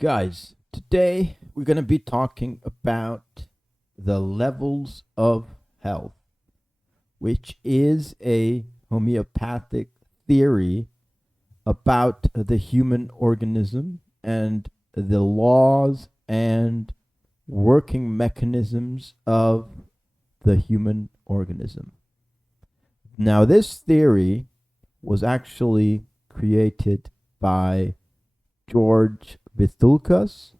Guys, today we're going to be talking about the levels of health, which is a homeopathic theory about the human organism and the laws and working mechanisms of the human organism. Now, this theory was actually created by George Vitulkas.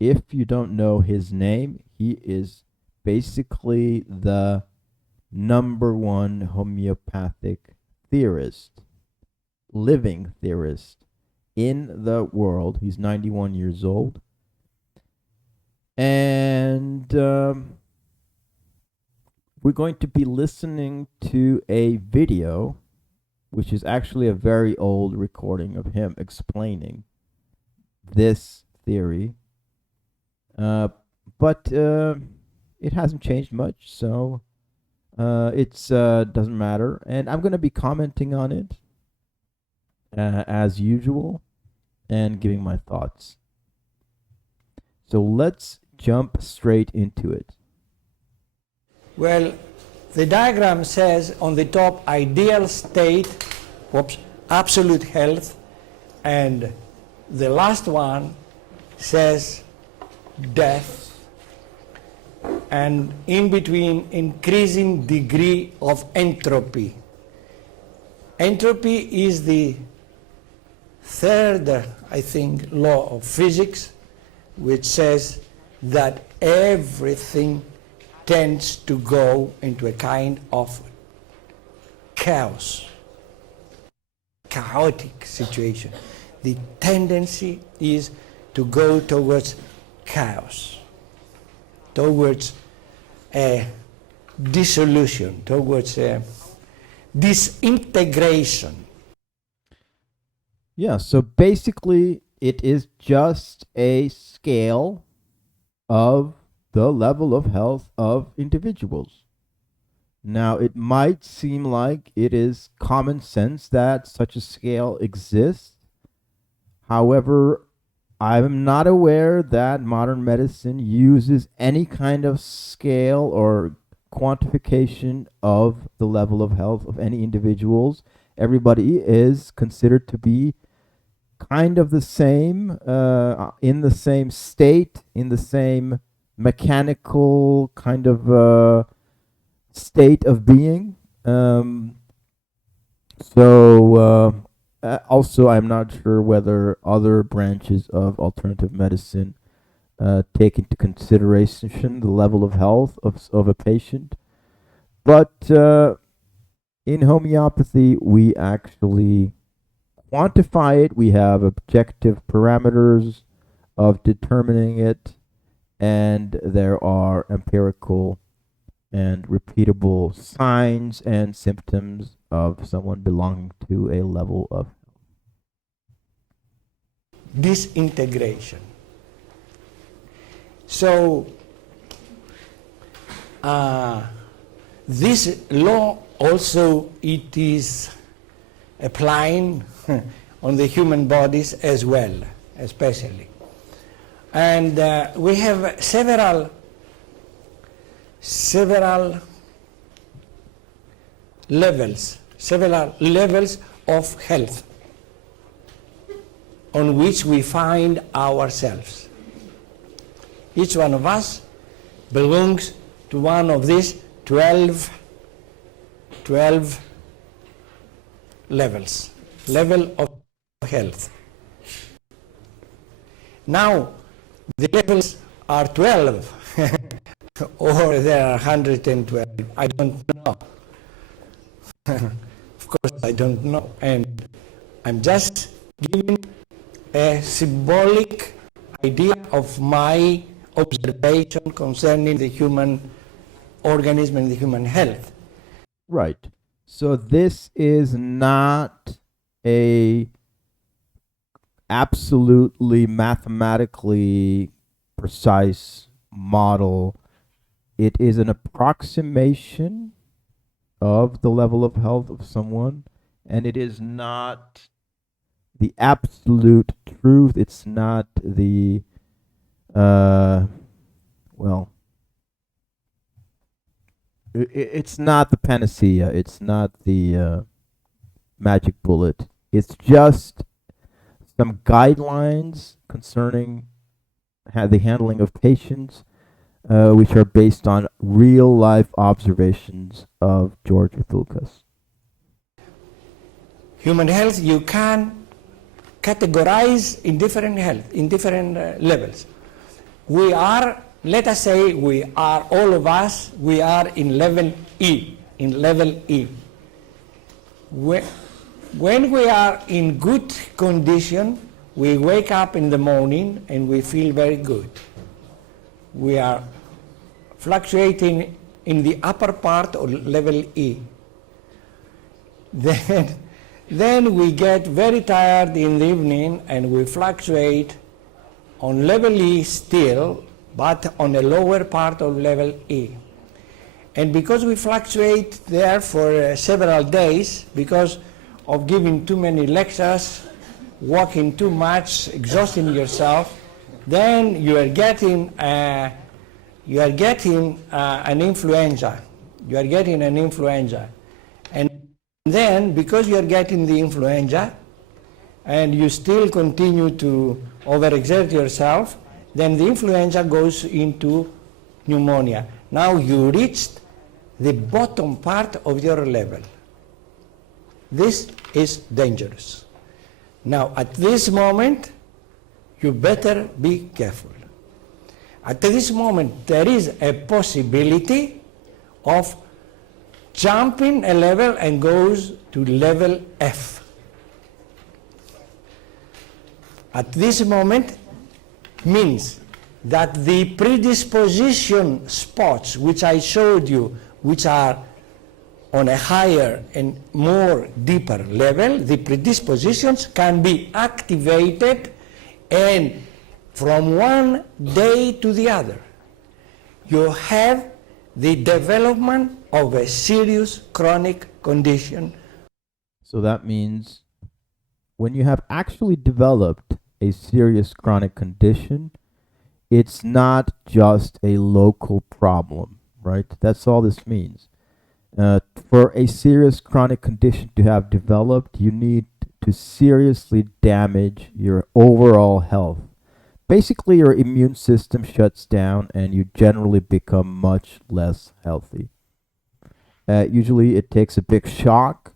If you don't know his name, he is basically the number one homeopathic theorist, living theorist in the world. He's 91 years old. And we're going to be listening to a video, which is actually a very old recording of him explaining this theory. But it hasn't changed much, so it doesn't matter. And I'm going to be commenting on it as usual and giving my thoughts. So let's jump straight into it. Well, the diagram says on the top ideal state, absolute health, and the last one says death, and in between increasing degree of entropy. Entropy is the third, I think, law of physics, which says that everything tends to go into a kind of chaos, chaotic situation. The tendency is to go towards chaos, towards a dissolution, towards a disintegration. Yeah, so basically it is just a scale of the level of health of individuals. Now, it might seem like it is common sense that such a scale exists. However, I'm not aware that modern medicine uses any kind of scale or quantification of the level of health of any individuals. Everybody is considered to be kind of the same, in the same state, in the same mechanical kind of state of being. Also, I'm not sure whether other branches of alternative medicine take into consideration the level of health of a patient. But in homeopathy, we actually quantify it. We have objective parameters of determining it, and there are empirical and repeatable signs and symptoms of someone belonging to a level of disintegration. So this law also it is applying on the human bodies as well, especially. And we have several levels of health on which we find ourselves. Each one of us belongs to one of these 12 levels, level of health. Now, the levels are 12 or there are 112. I don't know. Of course, I don't know. And I'm just giving a symbolic idea of my observation concerning the human organism and the human health. Right. So this is not a absolutely mathematically precise model. It is an approximation of the level of health of someone, and it is not the absolute truth. It's not the well, it's not the panacea. It's not the magic bullet. It's just some guidelines concerning the handling of patients, which are based on real life observations of George Thulkas. Human health you can categorize in different health, in different levels. We are, let us say, we are all of us, we are in level E, in level E. When we are in good condition, we wake up in the morning and we feel very good. We are fluctuating in the upper part of level E. Then we get very tired in the evening and we fluctuate on level E still, but on a lower part of level E. And because we fluctuate there for several days, because of giving too many lectures, walking too much, exhausting yourself, then you are getting an influenza. You are getting an influenza. And then, because you are getting the influenza, and you still continue to overexert yourself, then the influenza goes into pneumonia. Now you reached the bottom part of your level. This is dangerous. Now, at this moment, you better be careful. At this moment, there is a possibility of jumping a level and goes to level F. At this moment means that the predisposition spots which I showed you, which are on a higher and more deeper level, the predispositions can be activated, and from one day to the other, you have the development of a serious chronic condition. So that means when you have actually developed a serious chronic condition, it's not just a local problem, right? That's all this means. For a serious chronic condition to have developed, you need to seriously damage your overall health. Basically, your immune system shuts down and you generally become much less healthy. Usually, it takes a big shock,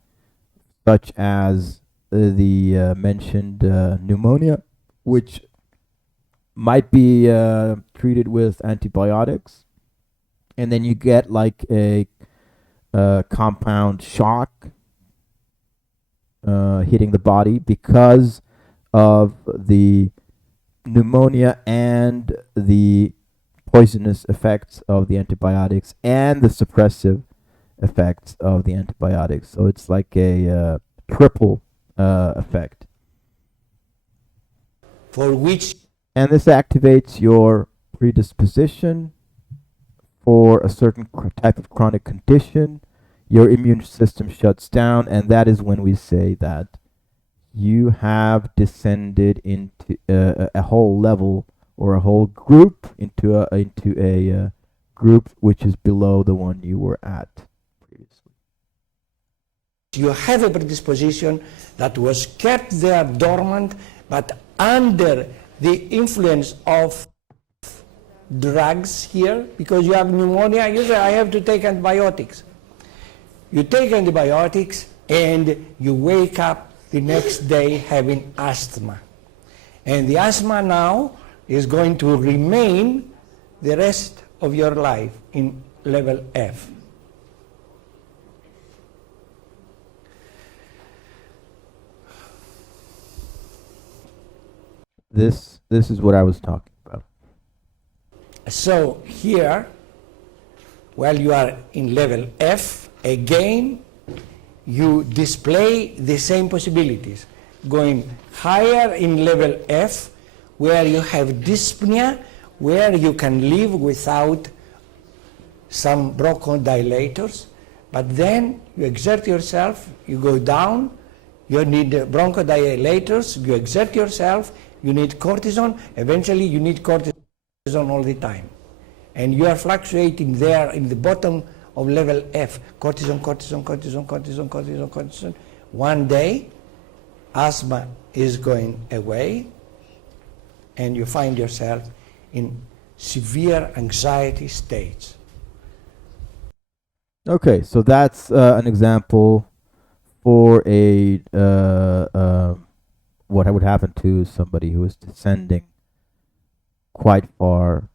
such as the mentioned pneumonia, which might be treated with antibiotics, and then you get like a compound shock hitting the body because of the pneumonia and the poisonous effects of the antibiotics and the suppressive effects of the antibiotics. So it's like a triple effect. For which? And this activates your predisposition for a certain type of chronic condition. Your immune system shuts down, and that is when we say that you have descended into a whole level or a whole group into a group which is below the one you were at previously. You have a predisposition that was kept there dormant, but under the influence of drugs here, because you have pneumonia, you say, I have to take antibiotics. You take antibiotics and you wake up the next day having asthma. And the asthma now is going to remain the rest of your life in level F. This is what I was talking about. So here, while you are in level F, again, you display the same possibilities. Going higher in level F, where you have dyspnea, where you can live without some bronchodilators, but then you exert yourself, you go down You need bronchodilators, you exert yourself, you need cortisone, eventually you need cortisone all the time. And you are fluctuating there in the bottom of level F, cortisone, cortisone, cortisone, cortisone, cortisone, cortisone. One day, asthma is going away, and you find yourself in severe anxiety states. Okay, so that's an example for a what would happen to somebody who is descending quite far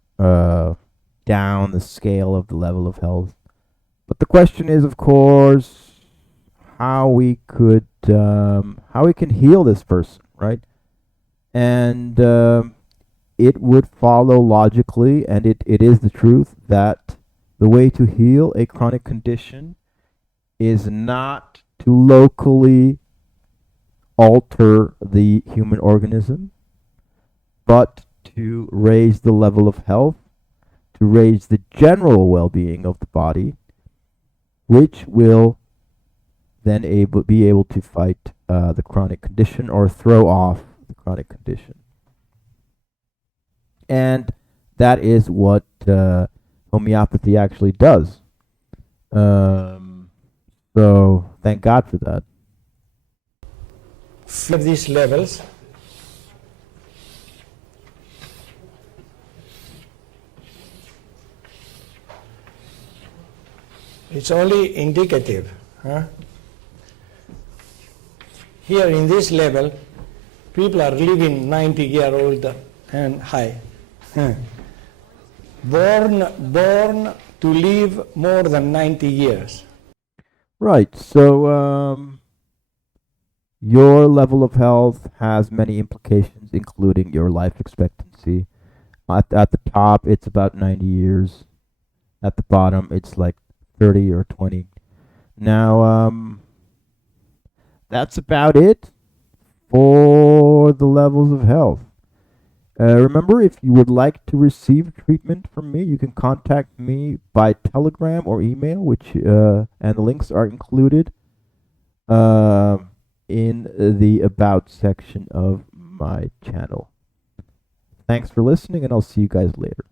down the scale of the level of health. But the question is, of course, how we can heal this person, right? And it would follow logically, and it is the truth, that the way to heal a chronic condition is not to locally alter the human organism, but to raise the level of health, to raise the general well-being of the body, which will then be able to fight the chronic condition or throw off the chronic condition. And that is what homeopathy actually does. So thank God for that. For these levels, it's only indicative. Here in this level, people are living 90-year-old and high. Born to live more than 90 years. Right. So your level of health has many implications, including your life expectancy. At the top, it's about 90 years. At the bottom, it's like 30 or 20. Now, that's about it for the levels of health. Remember, if you would like to receive treatment from me, you can contact me by telegram or email, which and the links are included in the about section of my channel. Thanks for listening, and I'll see you guys later.